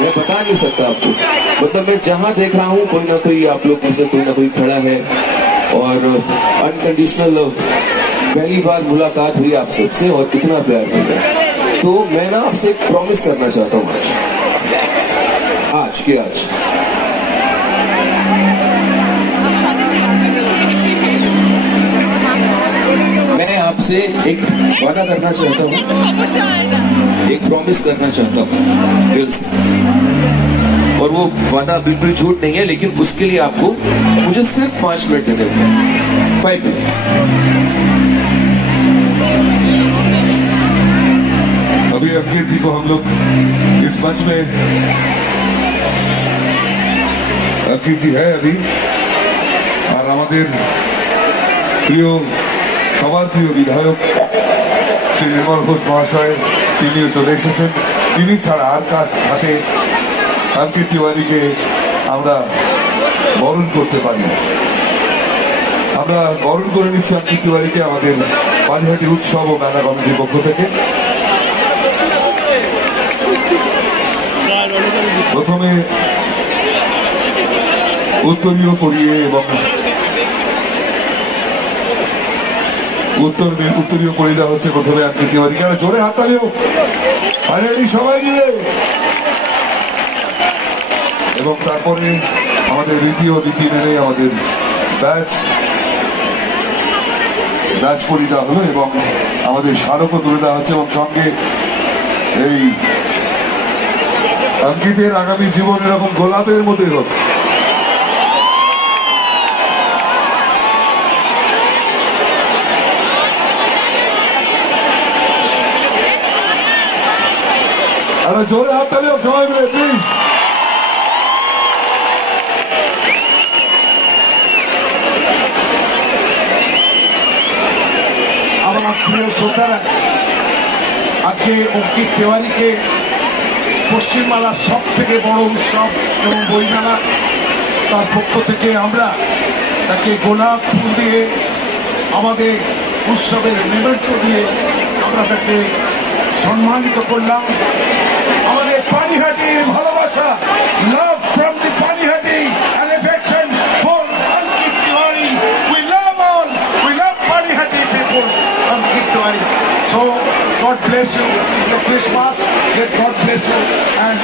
मैं बता नहीं सकता आपको। मतलब मैं जहां देख रहा हूं कोई ना कोई आप लोग में से कोई ना कोई खड़ा है और अनकंडीशनल लव। पहली बार मुलाकात हुई आप सबसे और इतना प्यार मिला, तो मैं ना आपसे एक प्रॉमिस करना चाहता हूँ आज मैं आपसे एक वादा करना चाहता हूँ, एक प्रॉमिस करना चाहता हूँ दिल से। और वो वादा बिल्कुल झूठ नहीं है, लेकिन उसके लिए आपको मुझे सिर्फ 5 मिनट देने होंगे। 5 मिनट्स। अभी अंकित जी को हम लोग इस मंच में, अंकित जी है अभी, और हमारे प्रिय সবার প্রিয় বিধায়ক শ্রী নির্মল ঘোষ মহাশয় তিনিও চলে এসেছেন। তিনি ছাড়া আর কার হাতে অঙ্কিত তিওয়ারিকে আমরা বরণ করতে পারি। আমরা বরণ করে নিচ্ছি অঙ্কিত তিওয়ারিকে আমাদের পানিহাটি উৎসব ও মেলা কমিটির পক্ষ থেকে। প্রথমে উত্তরীয় পরিয়ে এবং উত্তরীয় করে দেওয়া হচ্ছে প্রথমে অঙ্কিত তিওয়ারিকে। জোরে হাততালিও পানিহাটি সবাই মিলে। এবং তারপরে আমাদের রীতি ও নীতি মেনে আমাদের ব্যাচ পরিয়ে দেওয়া হলো এবং আমাদের স্মারকও তুলে দেওয়া হচ্ছে। এবং সঙ্গে এই অঙ্কিতের আগামী জীবন এরকম গোলাপের মধ্যে হোক। একটা জোরে হাততালিও সবাই মিলে প্লিজ। আমার প্রিয় শ্রোতারা, আজকে অঙ্কিত তিওয়ারিকে পশ্চিমবাংলার সব থেকে বড় উৎসব এবং বইমেলা, তার পক্ষ থেকে আমরা তাকে গোলাপ ফুল দিয়ে আমাদের উৎসবের মেমেন্টো দিয়ে আমরা তাকে সম্মানিত করলাম। আমাদের পানিহাটির ভালোবাসা, love from the Panihati and affection for Ankit Tiwari. We love all, we love Panihati people, Ankit Tiwari. So God bless you. It's a Christmas. Let God bless you and